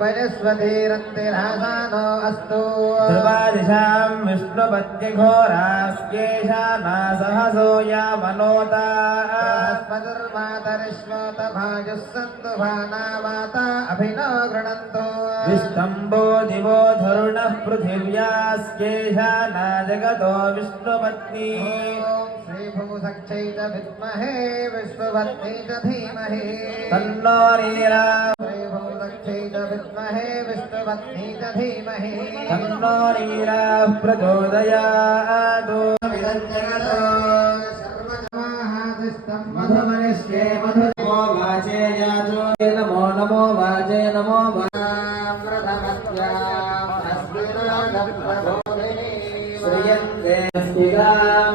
परिस्वधीरन्तिरासानो अस्तु ध्रुवादिशां विष्णुपत्निघोरास्येषा नासहसो यामनोता बृहस्पतिर्मातरिष्वतभाजुः सन्तु भानावाता अभिनो गृणन्तु विष्टम्बो दिवो धरुणः पृथिव्यास्येषा न जगतो विष्णुपत्नी श्रीभूसख्यै च विद्महे विष्णुपत्नी च धीमहि तन्नो नीरा श्रीभूसख्यै च विद्महे विष्णुपत्नी च धीमहि तन्नो नीरा प्रचोदयात् मधुमनिष्ये मधुमो वाचे याचो नमो नमो वाचे नमो प्रथमत्याम् अस्मिन् श्रियन्ते स्थितां